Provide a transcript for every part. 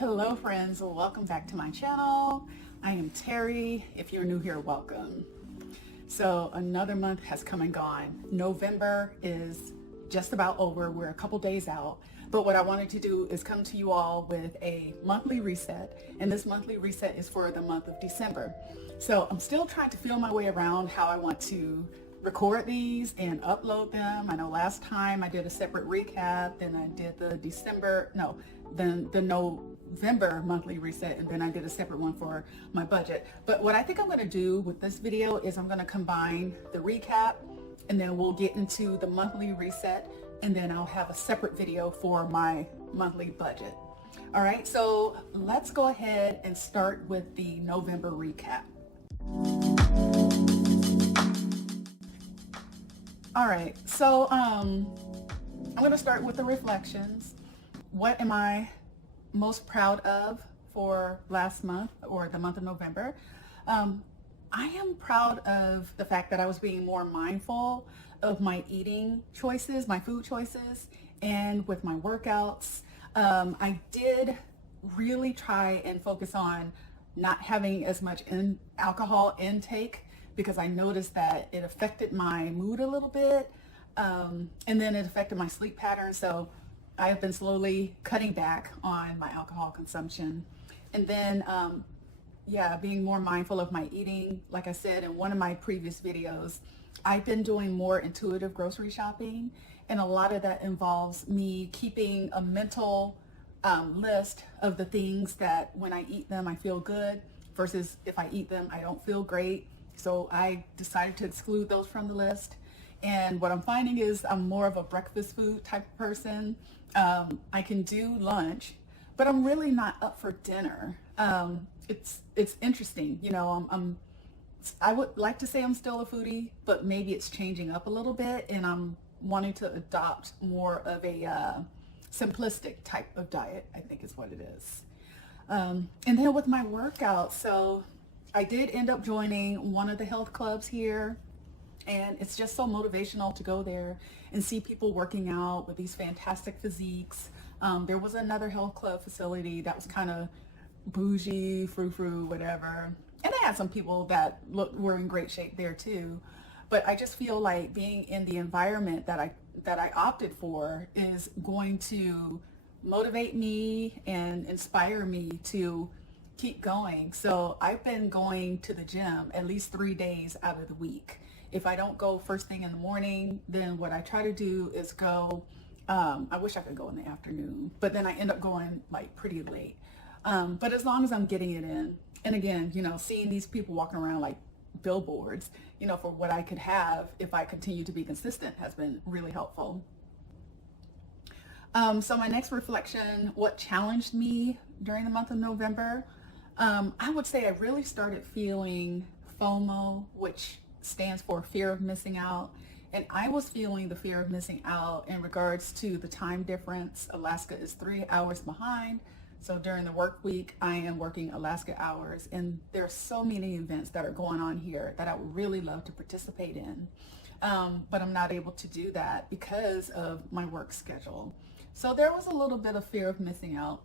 Hello friends, welcome back to my channel. I am Terry. If you're new here, welcome. So another month has come and gone. November is just about over. We're a couple days out. But what I wanted to do is come to you all with a monthly reset. And this monthly reset is for the month of December. So I'm still trying to feel my way around how I want to record these and upload them. I know last time I did a separate recap, then I did the November monthly reset, and then I did a separate one for my budget. But what I think I'm going to do with this video is I'm going to combine the recap, and then we'll get into the monthly reset, and then I'll have a separate video for my monthly budget. All right, so let's go ahead and start with the November recap. All right, so I'm going to start with the reflections. What am I most proud of for last month, or the month of November? I am proud of the fact that I was being more mindful of my eating choices, my food choices, and with my workouts. I did really try and focus on not having as much alcohol intake, because I noticed that it affected my mood a little bit, and then it affected my sleep pattern. So I have been slowly cutting back on my alcohol consumption. And then, being more mindful of my eating. Like I said in one of my previous videos, I've been doing more intuitive grocery shopping, and a lot of that involves me keeping a mental list of the things that when I eat them, I feel good, versus if I eat them, I don't feel great. So I decided to exclude those from the list. And what I'm finding is I'm more of a breakfast food type of person. I can do lunch, but I'm really not up for dinner. It's interesting, you know. I would like to say I'm still a foodie, but maybe it's changing up a little bit, and I'm wanting to adopt more of a simplistic type of diet, I think is what it is. And then with my workout, so I did end up joining one of the health clubs here, and it's just so motivational to go there and see people working out with these fantastic physiques. There was another health club facility that was kind of bougie, frou-frou, whatever. And they had some people that were in great shape there too. But I just feel like being in the environment that I opted for is going to motivate me and inspire me to keep going. So I've been going to the gym at least 3 days out of the week. If I don't go first thing in the morning, then what I try to do is go, I wish I could go in the afternoon, but then I end up going like pretty late. But as long as I'm getting it in, and again, you know, seeing these people walking around like billboards, you know, for what I could have if I continue to be consistent has been really helpful. So my next reflection, what challenged me during the month of November? I would say I really started feeling FOMO, which stands for fear of missing out. And I was feeling the fear of missing out in regards to the time difference. Alaska is 3 hours behind. So during the work week, I am working Alaska hours, and there are so many events that are going on here that I would really love to participate in. But I'm not able to do that because of my work schedule. So there was a little bit of fear of missing out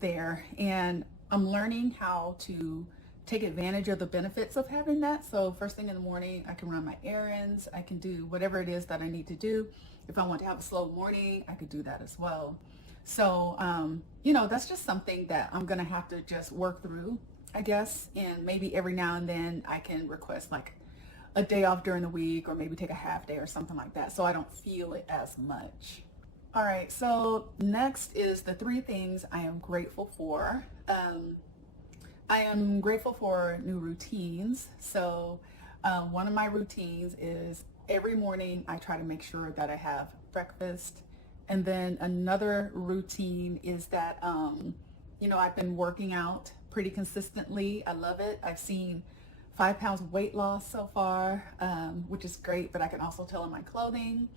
there, and I'm learning how to take advantage of the benefits of having that. So first thing in the morning, I can run my errands, I can do whatever it is that I need to do. If I want to have a slow morning, I could do that as well. So, you know, that's just something that I'm going to have to just work through, I guess. And maybe every now and then I can request like a day off during the week, or maybe take a half day or something like that, so I don't feel it as much. All right, so next is the 3 things I am grateful for. I am grateful for new routines. So one of my routines is every morning I try to make sure that I have breakfast. And then another routine is that, you know, I've been working out pretty consistently. I love it. I've seen 5 pounds of weight loss so far, which is great, but I can also tell in my clothing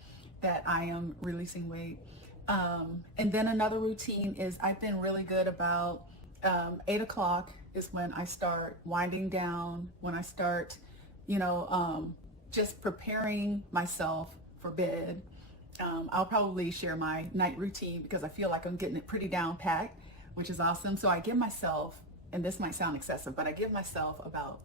that I am releasing weight. And then another routine is I've been really good about 8 o'clock is when I start winding down, when I start, you know, just preparing myself for bed. I'll probably share my night routine because I feel like I'm getting it pretty down packed. which is awesome. So I give myself, and this might sound excessive, but I give myself about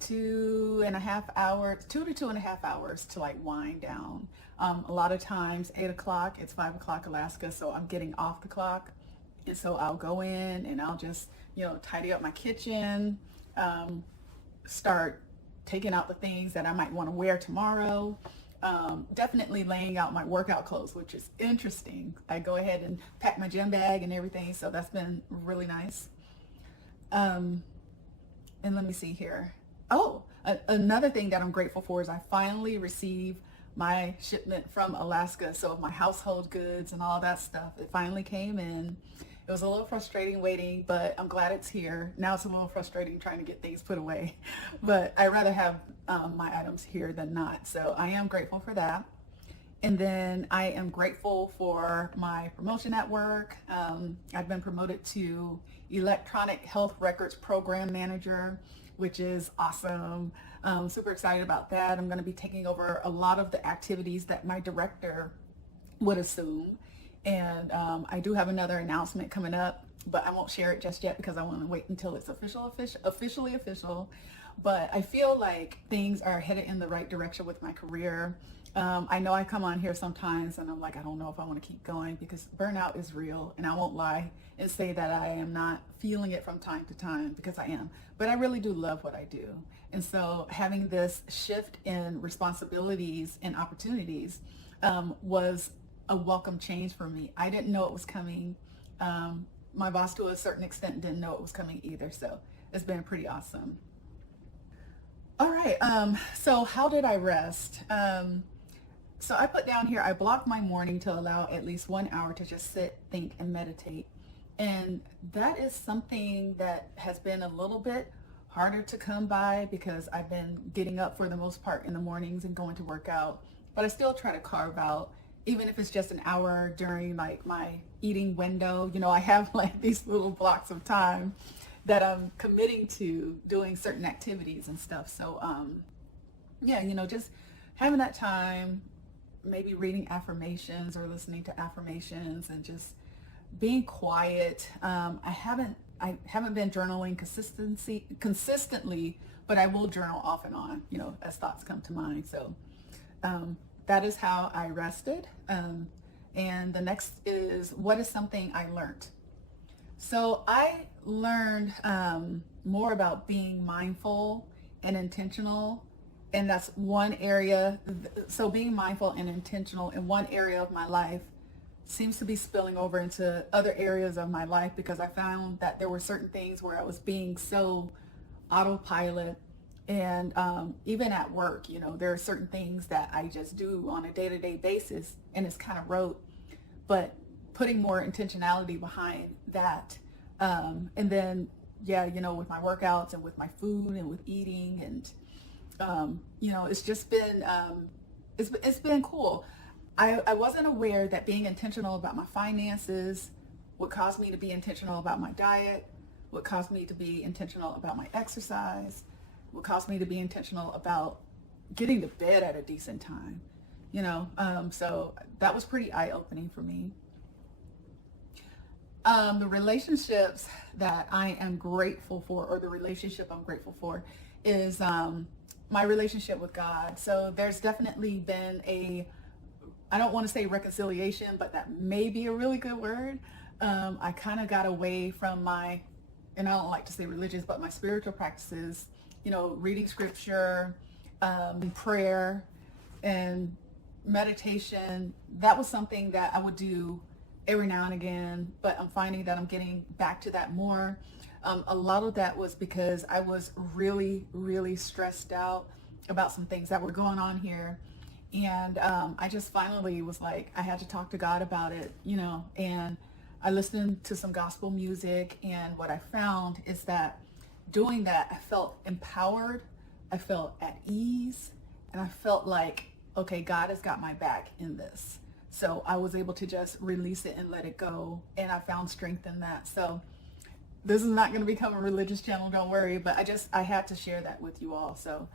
2.5 hours, 2 to 2.5 hours to like wind down. A lot of times 8 o'clock, it's 5 o'clock Alaska, so I'm getting off the clock. And so I'll go in and I'll just, tidy up my kitchen, start taking out the things that I might want to wear tomorrow. Definitely laying out my workout clothes, which is interesting. I go ahead and pack my gym bag and everything, so that's been really nice. And let me see here. Oh, another thing that I'm grateful for is I finally received my shipment from Alaska. So my household goods and all that stuff, it finally came in. It was a little frustrating waiting, but I'm glad it's here. Now it's a little frustrating trying to get things put away, but I'd rather have my items here than not. So I am grateful for that. And then I am grateful for my promotion at work. I've been promoted to Electronic Health Records Program Manager, which is awesome. Super excited about that. I'm going to be taking over a lot of the activities that my director would assume. And I do have another announcement coming up, but I won't share it just yet because I want to wait until it's officially official. But I feel like things are headed in the right direction with my career. I know I come on here sometimes and I'm like, I don't know if I want to keep going because burnout is real, and I won't lie and say that I am not feeling it from time to time, because I am. But I really do love what I do. And so having this shift in responsibilities and opportunities was a welcome change for me. I didn't know it was coming. My boss, to a certain extent, didn't know it was coming either. So it's been pretty awesome. All right. So how did I rest? So I put down here, I blocked my morning to allow at least 1 hour to just sit, think, and meditate. And that is something that has been a little bit harder to come by because I've been getting up for the most part in the mornings and going to work out. But I still try to carve out, even if it's just an hour during like my eating window. I have like these little blocks of time that I'm committing to doing certain activities and stuff. So yeah, just having that time, maybe reading affirmations or listening to affirmations and just being quiet. I haven't been journaling consistently, but I will journal off and on, as thoughts come to mind. So that is how I rested. And the next is, what is something I learned? So I learned more about being mindful and intentional. And that's one area. So being mindful and intentional in one area of my life seems to be spilling over into other areas of my life, because I found that there were certain things where I was being so autopilot. And even at work, there are certain things that I just do on a day-to-day basis, and it's kind of rote, but putting more intentionality behind that. And then, yeah, with my workouts and with my food and with eating, and it's just been, it's been cool. I wasn't aware that being intentional about my finances would cause me to be intentional about my diet, would cause me to be intentional about my exercise, would cause me to be intentional about getting to bed at a decent time, so that was pretty eye-opening for me. The relationships that I am grateful for, or the relationship I'm grateful for, is my relationship with God. So there's definitely been I don't want to say reconciliation, but that may be a really good word. I kind of got away from and I don't like to say religious, but my spiritual practices, reading scripture, prayer, and meditation. That was something that I would do every now and again, but I'm finding that I'm getting back to that more. A lot of that was because I was really, really stressed out about some things that were going on here. And I just finally was like, I had to talk to God about it, and I listened to some gospel music. And what I found is that doing that, I felt empowered, I felt at ease, and I felt like, okay, God has got my back in this. So I was able to just release it and let it go. And I found strength in that. So this is not going to become a religious channel, don't worry, but I had to share that with you all. So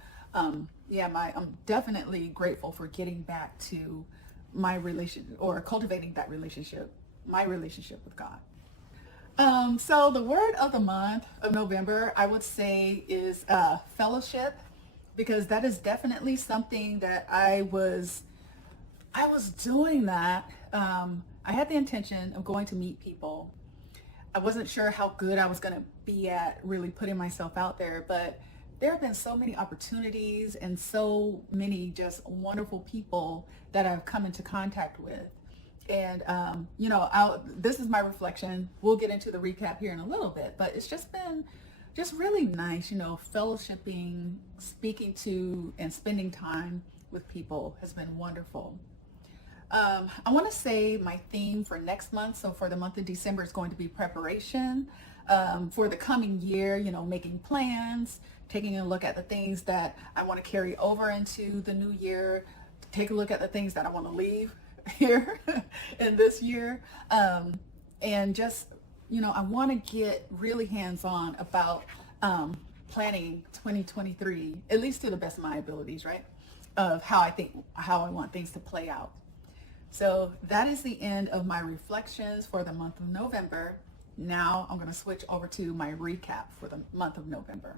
yeah, I'm definitely grateful for getting back to my relationship, or cultivating that relationship, my relationship with God. So the word of the month of November, I would say, is fellowship, because that is definitely something that I was doing that. I had the intention of going to meet people. I wasn't sure how good I was going to be at really putting myself out there, but there have been so many opportunities and so many just wonderful people that I've come into contact with. And, this is my reflection. We'll get into the recap here in a little bit, but it's just been just really nice, fellowshipping, speaking to and spending time with people has been wonderful. I want to say my theme for next month, so for the month of December, is going to be preparation for the coming year, making plans, taking a look at the things that I want to carry over into the new year, take a look at the things that I want to leave here in this year. And just, I want to get really hands-on about planning 2023, at least to the best of my abilities, right? Of how I want things to play out. So that is the end of my reflections for the month of November. Now I'm going to switch over to my recap for the month of November.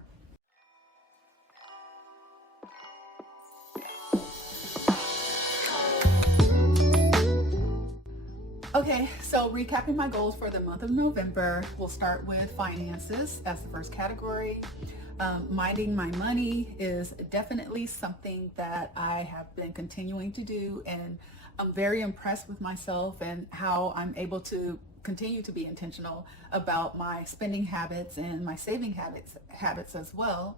Okay, so recapping my goals for the month of November, we'll start with finances as the first category. Minding my money is definitely something that I have been continuing to do, and I'm very impressed with myself and how I'm able to continue to be intentional about my spending habits and my saving habits as well.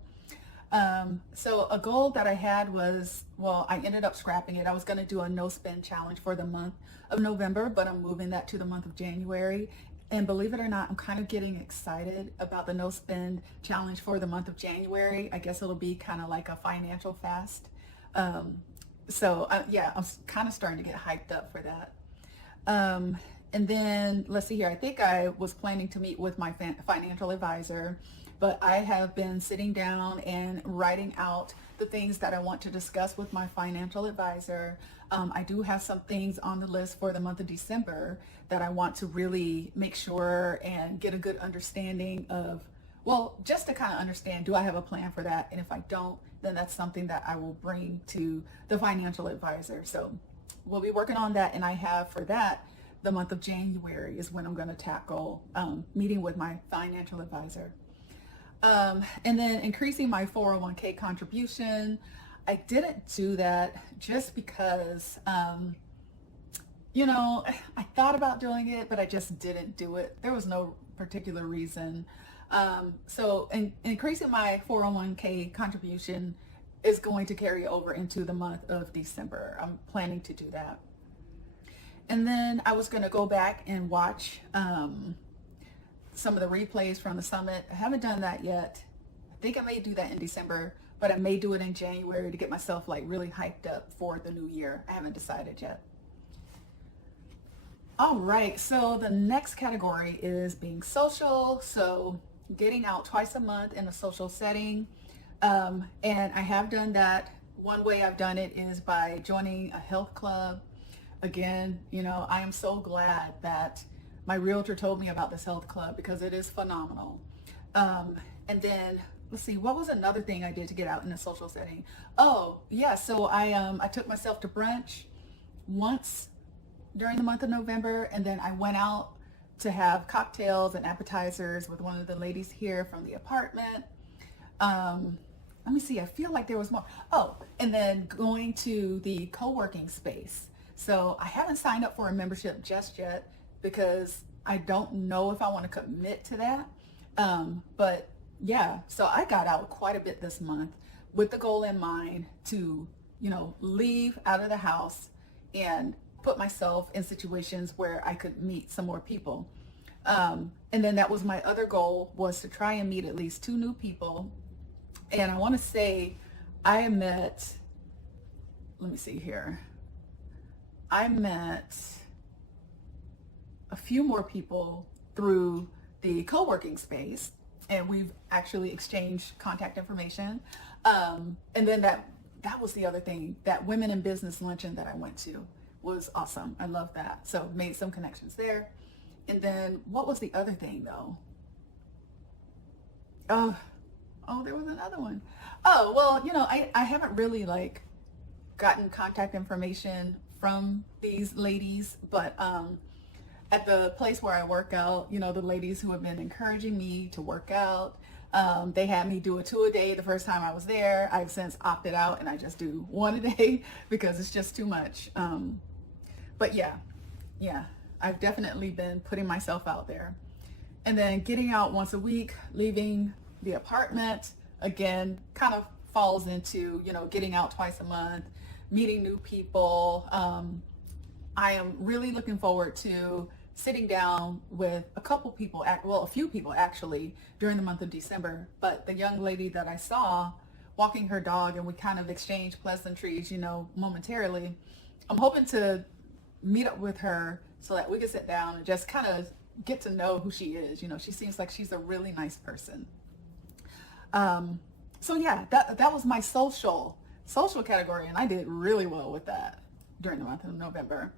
So a goal that I had was, well, I ended up scrapping it. I was going to do a no spend challenge for the month of November, but I'm moving that to the month of January. And believe it or not, I'm kind of getting excited about the no spend challenge for the month of January. I guess it'll be kind of like a financial fast. Yeah, I'm kind of starting to get hyped up for that. And then let's see here. I think I was planning to meet with my financial advisor, but I have been sitting down and writing out the things that I want to discuss with my financial advisor. I do have some things on the list for the month of December that I want to really make sure and get a good understanding of, well, just to kind of understand, do I have a plan for that? And if I don't, then that's something that I will bring to the financial advisor. So we'll be working on that. And I have for that, the month of January is when I'm going to tackle meeting with my financial advisor. And then increasing my 401k contribution. I didn't do that just because, I thought about doing it, but I just didn't do it. There was no particular reason. So increasing my 401k contribution is going to carry over into the month of December. I'm planning to do that. And then I was going to go back and watch some of the replays from the summit. I haven't done that yet. I think I may do that in December, but I may do it in January to get myself like really hyped up for the new year. I haven't decided yet. All right, so the next category is being social. So getting out twice a month in a social setting. And I have done that. One way I've done it is by joining a health club. Again, I am so glad that my realtor told me about this health club because it is phenomenal. And then let's see, what was another thing I did to get out in a social setting? Oh yeah, so I took myself to brunch once during the month of November, and then I went out to have cocktails and appetizers with one of the ladies here from the apartment. Let me see, I feel like there was more. Oh, and then going to the co-working space. So I haven't signed up for a membership just yet because I don't know if I want to commit to that. But yeah, so I got out quite a bit this month with the goal in mind to, leave out of the house and put myself in situations where I could meet some more people. And then that was my other goal, was to try and meet at least 2 new people. And I want to say I met, let me see here. I met a few more people through the co-working space, and we've actually exchanged contact information. And then that was the other thing, that women in business luncheon that I went to was awesome. I love that. So made some connections there. And then what was the other thing though? Oh, there was another one. Oh, well, I haven't really like gotten contact information from these ladies, but at the place where I work out, the ladies who have been encouraging me to work out, they had me do a 2 a day the first time I was there. I've since opted out and I just do 1 a day because it's just too much. But yeah, I've definitely been putting myself out there. And then getting out once a week, leaving the apartment, again, kind of falls into, getting out twice a month, meeting new people. I am really looking forward to sitting down with a few people actually during the month of December. But the young lady that I saw walking her dog and we kind of exchanged pleasantries, momentarily, I'm hoping to meet up with her so that we can sit down and just kind of get to know who she is. She seems like she's a really nice person. So yeah, that was my social category, and I did really well with that during the month of November.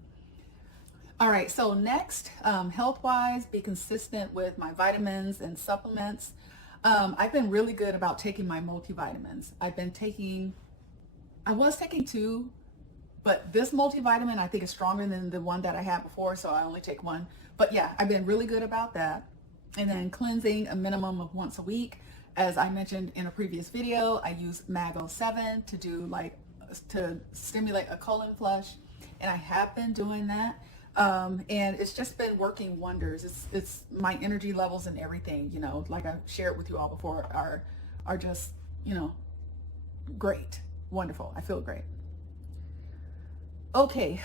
All right, so next, health-wise, be consistent with my vitamins and supplements. I've been really good about taking my multivitamins. I was taking 2, but this multivitamin I think is stronger than the one that I had before, so I only take 1. But yeah, I've been really good about that. And then cleansing a minimum of once a week. As I mentioned in a previous video, I use Mago 7 to stimulate a colon flush, and I have been doing that. And it's just been working wonders. It's my energy levels and everything, like I shared with you all before, are just, great, wonderful. I feel great. Okay,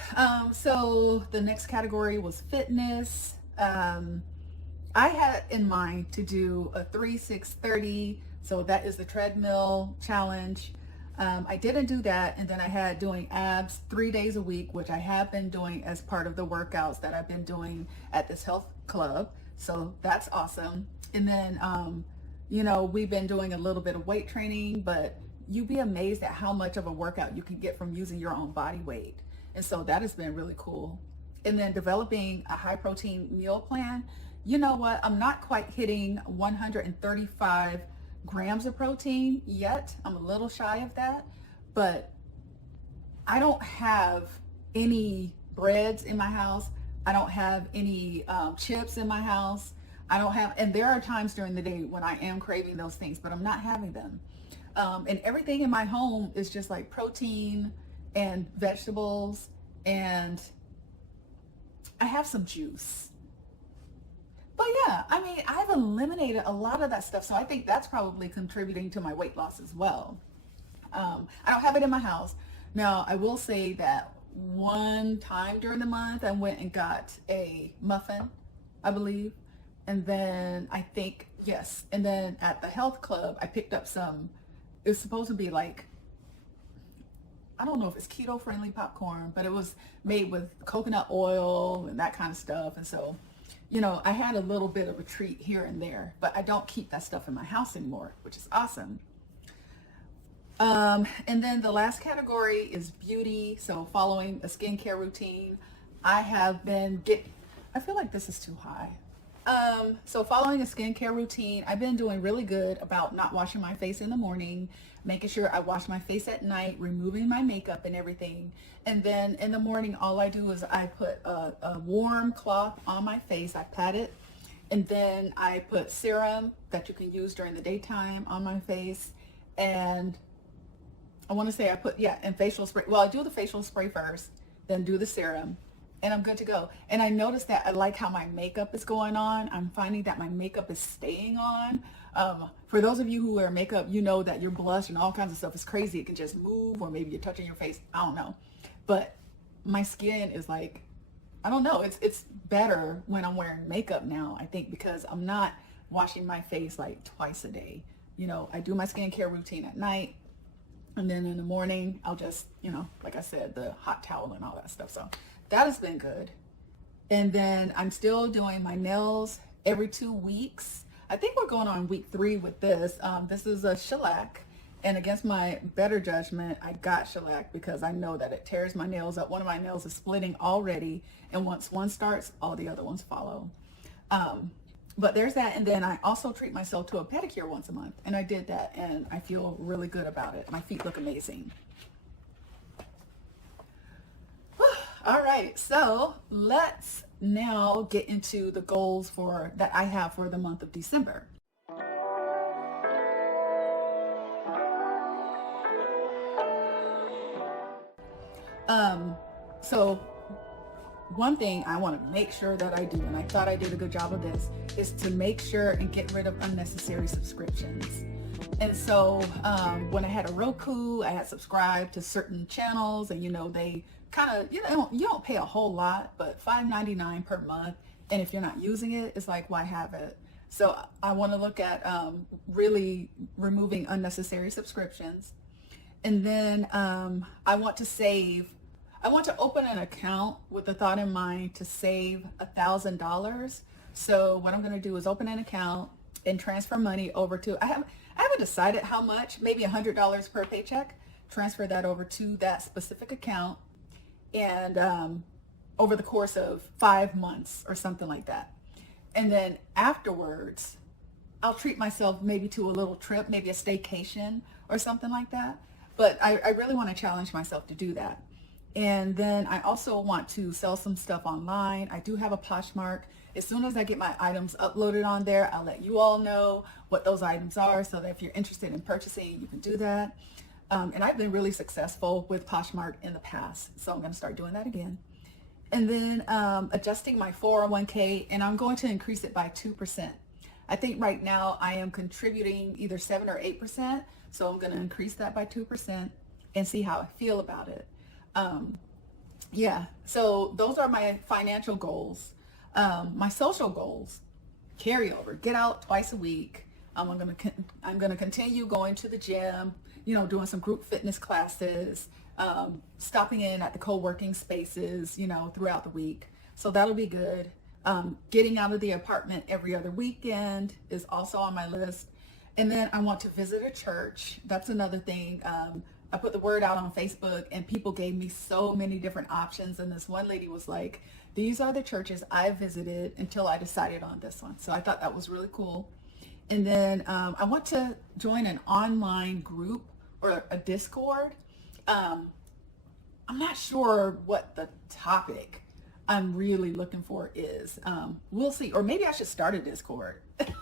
so the next category was fitness. I had in mind to do a 3-6-30, so that is the treadmill challenge. I didn't do that, and then I had doing abs 3 days a week, which I have been doing as part of the workouts that I've been doing at this health club, so that's awesome. And then, we've been doing a little bit of weight training, but you'd be amazed at how much of a workout you can get from using your own body weight, and so that has been really cool. And then developing a high protein meal plan. You know what? I'm not quite hitting 135 grams of protein yet. I'm a little shy of that, but I don't have any breads in my house. I don't have any chips in my house. And there are times during the day when I am craving those things, but I'm not having them. And everything in my home is just like protein and vegetables, and I have some juice. But yeah, I've eliminated a lot of that stuff, so I think that's probably contributing to my weight loss as well. I don't have it in my house. Now, I will say that one time during the month, I went and got a muffin, I believe. And then and then at the health club, I picked up it's supposed to be like, I don't know if it's keto-friendly popcorn, but it was made with coconut oil and that kind of stuff. And so, I had a little bit of a treat here and there, but I don't keep that stuff in my house anymore, which is awesome. And then the last category is beauty. So following a skincare routine. I feel like this is too high. So following a skincare routine, I've been doing really good about not washing my face in the morning, making sure I wash my face at night, removing my makeup and everything. And then in the morning, all I do is I put a warm cloth on my face, I pat it, and then I put serum that you can use during the daytime on my face. And I want to say and facial spray. Well, I do the facial spray first, then do the serum, and I'm good to go. And I noticed that I like how my makeup is going on. I'm finding that my makeup is staying on. For those of you who wear makeup, you know that your blush and all kinds of stuff is crazy. It can just move, or maybe you're touching your face. I don't know. But my skin is like, I don't know. It's better when I'm wearing makeup now, I think, because I'm not washing my face like twice a day. I do my skincare routine at night. And then in the morning, I'll just, like I said, the hot towel and all that stuff. So that has been good. And then I'm still doing my nails every 2 weeks. I think we're going on week 3 with this. This is a shellac. And against my better judgment, I got shellac because I know that it tears my nails up. One of my nails is splitting already. And once one starts, all the other ones follow. But there's that. And then I also treat myself to a pedicure once a month. And I did that and I feel really good about it. My feet look amazing. All right, so let's now get into the goals that I have for the month of December. So one thing I want to make sure that I do, and I thought I did a good job of this, is to make sure and get rid of unnecessary subscriptions. And so when I had a Roku, I had subscribed to certain channels, and they kind of, you don't pay a whole lot, but $5.99 per month. And if you're not using it, it's like, why have it? So I want to look at really removing unnecessary subscriptions. And then I want to open an account with the thought in mind to save $1,000. So what I'm going to do is open an account and transfer money over to, I haven't decided how much, maybe $100 per paycheck, transfer that over to that specific account, and over the course of 5 months or something like that. And then afterwards, I'll treat myself maybe to a little trip, maybe a staycation or something like that. But I really want to challenge myself to do that. And then I also want to sell some stuff online. I do have a Poshmark. As soon as I get my items uploaded on there, I'll let you all know what those items are, so that if you're interested in purchasing, you can do that. And I've been really successful with Poshmark in the past, so I'm going to start doing that again. And then adjusting my 401k, and I'm going to increase it by 2%. I think right now I am contributing either 7 or 8%, so I'm going to increase that by 2% and see how I feel about it. Yeah, so those are my financial goals. My social goals: carryover, get out twice a week. I'm gonna continue going to the gym, doing some group fitness classes, stopping in at the co-working spaces, throughout the week. So that'll be good. Getting out of the apartment every other weekend is also on my list. And then I want to visit a church. That's another thing. I put the word out on Facebook and people gave me so many different options. And this one lady was like, these are the churches I visited until I decided on this one. So I thought that was really cool. And then I want to join an online group or a Discord. I'm not sure what the topic I'm really looking for is. We'll see. Or maybe I should start a Discord. Maybe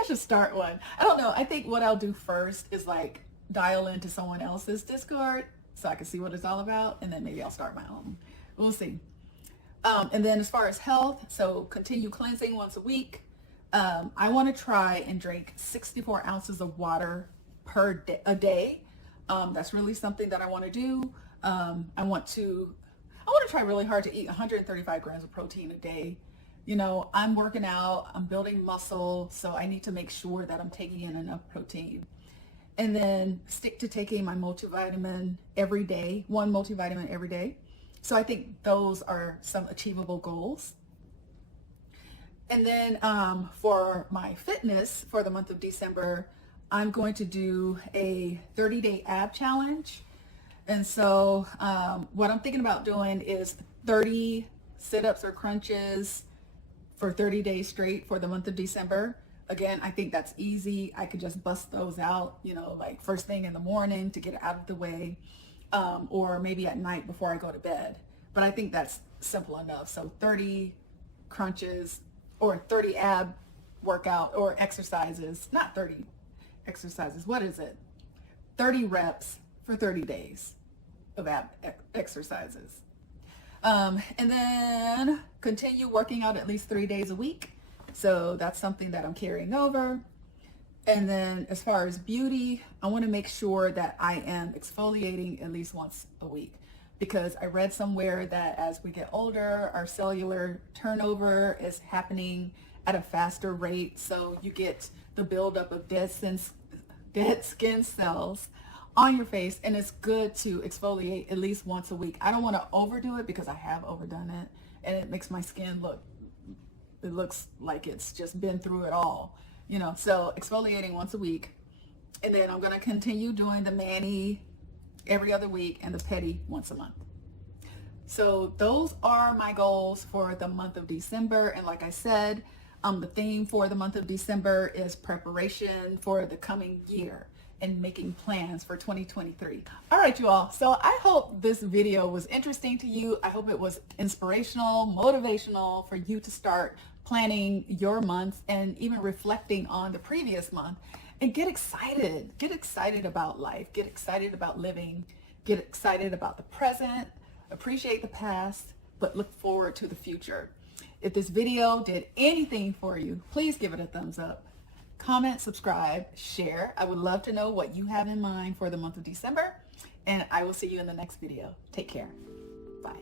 I should start one. I don't know. I think what I'll do first is like dial into someone else's Discord so I can see what it's all about, and then maybe I'll start my own. We'll see. And then as far as health, so continue cleansing once a week. I want to try and drink 64 ounces of water a day. That's really something that I want to do. I want to try really hard to eat 135 grams of protein a day. I'm working out, I'm building muscle, so I need to make sure that I'm taking in enough protein. And then stick to taking my multivitamin every day, one multivitamin every day. So I think those are some achievable goals. And then for my fitness for the month of December, I'm going to do a 30-day ab challenge. And so what I'm thinking about doing is 30 sit-ups or crunches for 30 days straight for the month of December. Again, I think that's easy. I could just bust those out, like first thing in the morning to get it out of the way, or maybe at night before I go to bed. But I think that's simple enough. So 30 crunches or 30 ab workout or exercises, not 30 exercises. What is it? 30 reps for 30 days of ab exercises. And then continue working out at least 3 days a week. So that's something that I'm carrying over. And then as far as beauty, I want to make sure that I am exfoliating at least once a week, because I read somewhere that as we get older, our cellular turnover is happening at a faster rate. So you get the buildup of dead skin cells on your face, and it's good to exfoliate at least once a week. I don't want to overdo it because I have overdone it, and it makes my skin looks like it's just been through it all, so exfoliating once a week. And then I'm going to continue doing the mani every other week and the pedi once a month. So those are my goals for the month of December. And like I said, the theme for the month of December is preparation for the coming year and making plans for 2023. All right, you all. So I hope this video was interesting to you. I hope it was inspirational, motivational for you to start planning your month and even reflecting on the previous month, and get excited. Get excited about life. Get excited about living. Get excited about the present. Appreciate the past, but look forward to the future. If this video did anything for you, please give it a thumbs up. Comment, subscribe, share. I would love to know what you have in mind for the month of December, and I will see you in the next video. Take care. Bye.